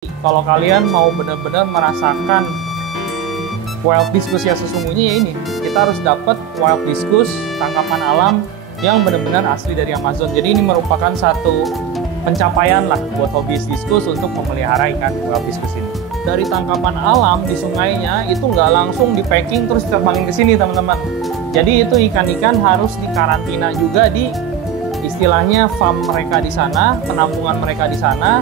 Kalau kalian mau benar-benar merasakan wild discus yang sesungguhnya, ya ini, kita harus dapat wild discus tangkapan alam yang benar-benar asli dari Amazon. Jadi ini merupakan satu pencapaian lah buat hobis diskus untuk memelihara ikan wild discus ini. Dari tangkapan alam di sungainya itu nggak langsung di packing terus diterbangin ke sini, teman-teman. Jadi itu ikan-ikan harus dikarantina juga di istilahnya farm mereka di sana, penampungan mereka di sana,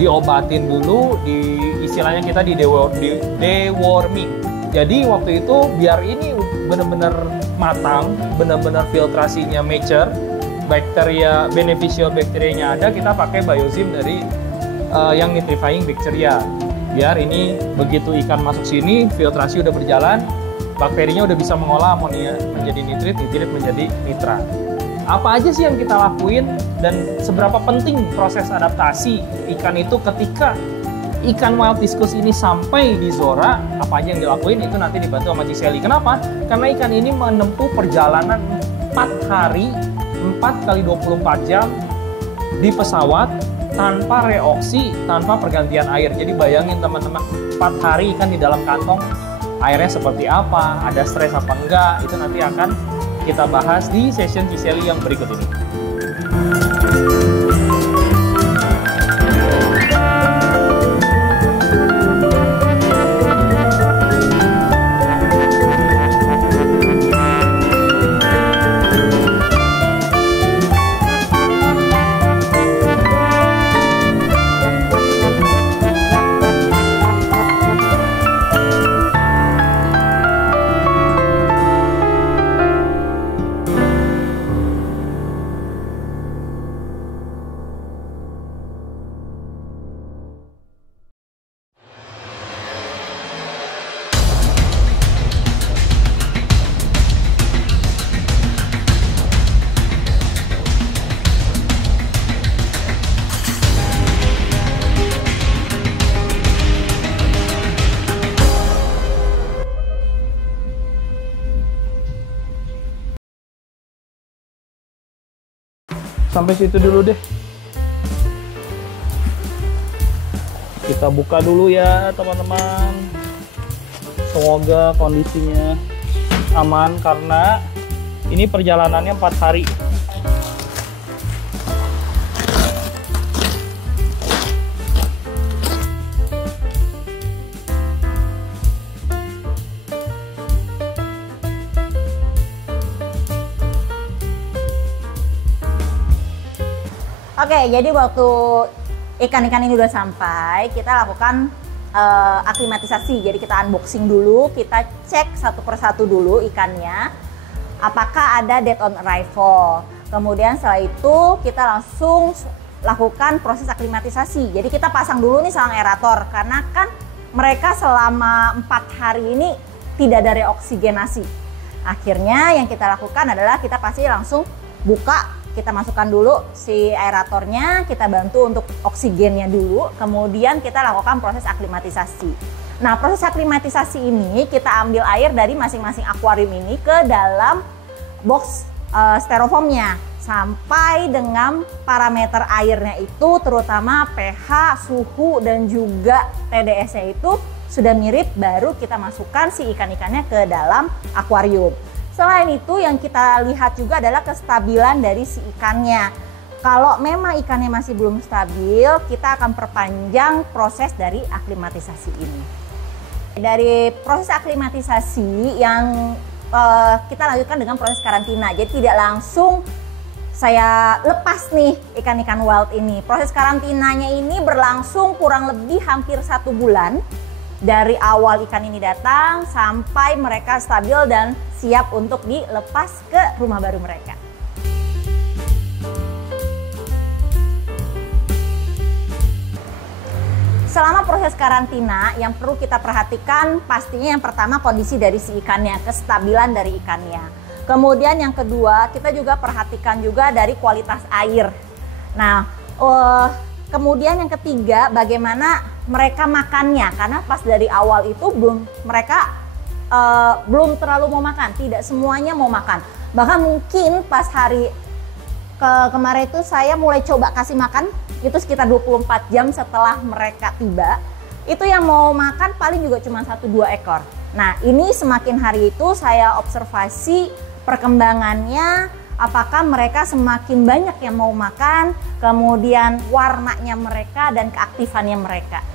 diobatin dulu, di istilahnya kita di deworming. Jadi waktu itu biar ini benar-benar matang, benar-benar filtrasinya mature, bakteria beneficial bakterianya ada, kita pakai biozim dari yang nitrifying bacteria. Biar ini begitu ikan masuk sini, filtrasi udah berjalan, bakterinya udah bisa mengolah amonia menjadi nitrit, nitrit menjadi nitrat. Apa aja sih yang kita lakuin dan seberapa penting proses adaptasi ikan itu ketika ikan wild discus ini sampai di Zora? Apa aja yang dilakuin itu nanti dibantu sama Ciseli. Kenapa? Karena ikan ini menempuh perjalanan 4 hari 4 kali 24 jam di pesawat tanpa reoksi, tanpa pergantian air. Jadi bayangin teman-teman, 4 hari ikan di dalam kantong, airnya seperti apa, ada stres apa enggak, itu nanti akan kita bahas di session Ciseli yang berikut ini. Sampai situ dulu deh. Kita buka dulu ya teman-teman. Semoga kondisinya aman karena ini perjalanannya 4 hari. Oke, jadi waktu ikan-ikan ini udah sampai, kita lakukan aklimatisasi. Jadi kita unboxing dulu, kita cek satu persatu dulu ikannya, apakah ada dead on arrival. Kemudian setelah itu kita langsung lakukan proses aklimatisasi. Jadi kita pasang dulu nih selang aerator, karena kan mereka selama 4 hari ini tidak ada reoksigenasi. Akhirnya yang kita lakukan adalah kita pasti langsung buka. Kita masukkan dulu si aeratornya, kita bantu untuk oksigennya dulu, kemudian kita lakukan proses aklimatisasi. Nah, proses aklimatisasi ini kita ambil air dari masing-masing akuarium ini ke dalam box styrofoamnya sampai dengan parameter airnya itu, terutama pH, suhu, dan juga TDS-nya itu sudah mirip, baru kita masukkan si ikan-ikannya ke dalam akuarium. Selain itu yang kita lihat juga adalah kestabilan dari si ikannya. Kalau memang ikannya masih belum stabil, kita akan perpanjang proses dari aklimatisasi ini. Dari proses aklimatisasi yang kita lanjutkan dengan proses karantina. Jadi tidak langsung saya lepas nih ikan-ikan wild ini. Proses karantinanya ini berlangsung kurang lebih hampir 1 bulan. Dari awal ikan ini datang sampai mereka stabil dan siap untuk dilepas ke rumah baru mereka. Selama proses karantina yang perlu kita perhatikan pastinya yang pertama kondisi dari si ikannya, kestabilan dari ikannya. Kemudian yang kedua kita juga perhatikan juga dari kualitas air. Nah, kemudian yang ketiga bagaimana mereka makannya, karena pas dari awal itu mereka belum terlalu mau makan, tidak semuanya mau makan. Bahkan mungkin pas hari kemarin itu saya mulai coba kasih makan itu sekitar 24 jam setelah mereka tiba, itu yang mau makan paling juga cuma 1-2 ekor. Nah, ini semakin hari itu saya observasi perkembangannya, apakah mereka semakin banyak yang mau makan, kemudian warnanya mereka dan keaktifannya mereka.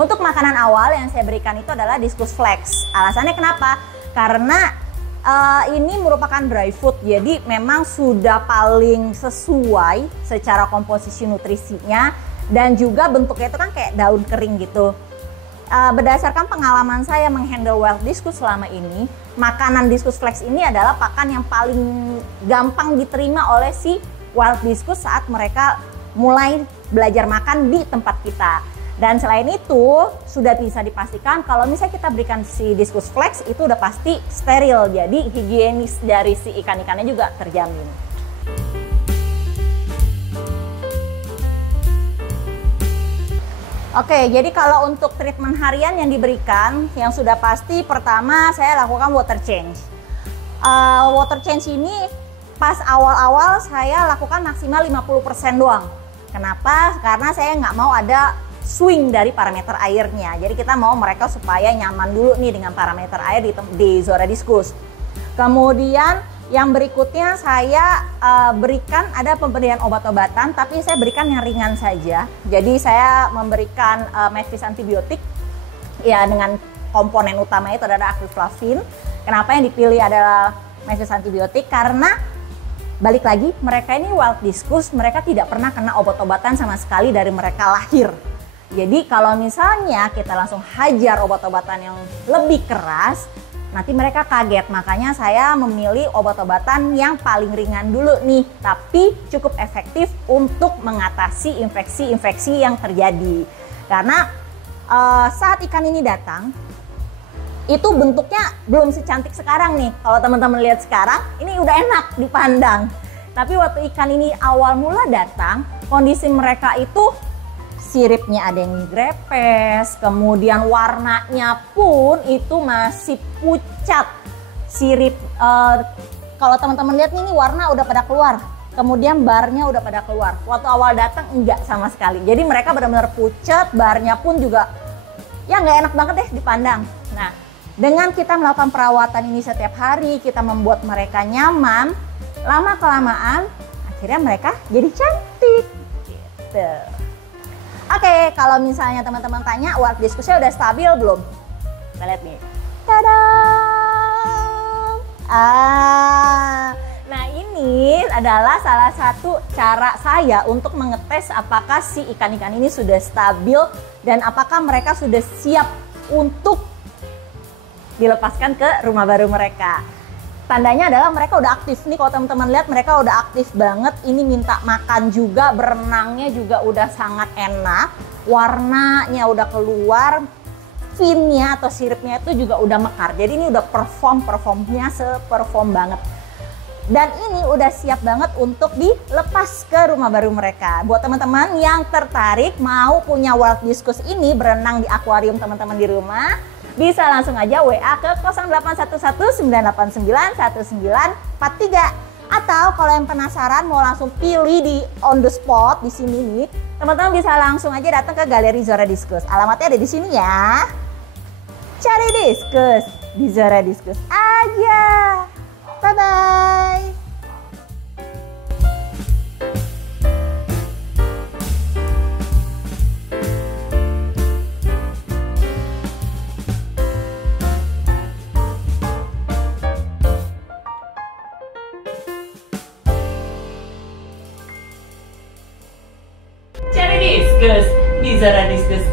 Untuk makanan awal yang saya berikan itu adalah Discus Flex. Alasannya kenapa? Karena ini merupakan dry food, jadi memang sudah paling sesuai secara komposisi nutrisinya dan juga bentuknya itu kan kayak daun kering gitu. Berdasarkan pengalaman saya menghandle wild discus selama ini, makanan Discus Flex ini adalah pakan yang paling gampang diterima oleh si wild discus saat mereka mulai belajar makan di tempat kita. Dan selain itu, sudah bisa dipastikan kalau misalnya kita berikan si Discus Flex itu udah pasti steril, jadi higienis dari si ikan-ikannya juga terjamin. Oke, jadi kalau untuk treatment harian yang diberikan, yang sudah pasti pertama saya lakukan water change. Water change ini pas awal-awal saya lakukan maksimal 50% doang. Kenapa? Karena saya nggak mau ada swing dari parameter airnya. Jadi kita mau mereka supaya nyaman dulu nih dengan parameter air di Zora Discus. Kemudian yang berikutnya saya berikan ada pemberian obat-obatan, tapi saya berikan yang ringan saja. Jadi saya memberikan medis antibiotik ya dengan komponen utama itu adalah acroflavin. Kenapa yang dipilih adalah medis antibiotik? Karena balik lagi mereka ini wild discus, mereka tidak pernah kena obat-obatan sama sekali dari mereka lahir. Jadi kalau misalnya kita langsung hajar obat-obatan yang lebih keras, nanti mereka kaget. Makanya saya memilih obat-obatan yang paling ringan dulu nih, tapi cukup efektif untuk mengatasi infeksi-infeksi yang terjadi. Karena saat ikan ini datang, itu bentuknya belum secantik sekarang nih. Kalau teman-teman lihat sekarang, ini udah enak dipandang. Tapi waktu ikan ini awal mula datang, kondisi mereka itu siripnya ada yang grepes, kemudian warnanya pun itu masih pucat. Sirip, kalau teman-teman lihat ini warna udah pada keluar, kemudian barnya udah pada keluar. Waktu awal datang enggak sama sekali. Jadi mereka benar-benar pucat, barnya pun juga ya nggak enak banget deh dipandang. Nah, dengan kita melakukan perawatan ini setiap hari, kita membuat mereka nyaman, lama-kelamaan akhirnya mereka jadi cantik. Gitu. Oke, kalau misalnya teman-teman tanya wild discusnya udah stabil belum? Kita lihat nih. Tada! Nah ini adalah salah satu cara saya untuk mengetes apakah si ikan-ikan ini sudah stabil dan apakah mereka sudah siap untuk dilepaskan ke rumah baru mereka. Tandanya adalah mereka udah aktif nih, kalau teman-teman lihat mereka udah aktif banget. Ini minta makan juga, berenangnya juga udah sangat enak, warnanya udah keluar, finnya atau siripnya itu juga udah mekar. Jadi ini udah performnya seperform banget. Dan ini udah siap banget untuk dilepas ke rumah baru mereka. Buat teman-teman yang tertarik mau punya wild discus ini berenang di akuarium teman-teman di rumah, bisa langsung aja WA ke 0811-989-1943. Atau kalau yang penasaran mau langsung pilih di on the spot di sini nih, teman-teman bisa langsung aja datang ke Galeri Zora Discus. Alamatnya ada di sini ya. Cari Discus di Zora Discus aja. Bye-bye. Cari Discus di Zora Discus.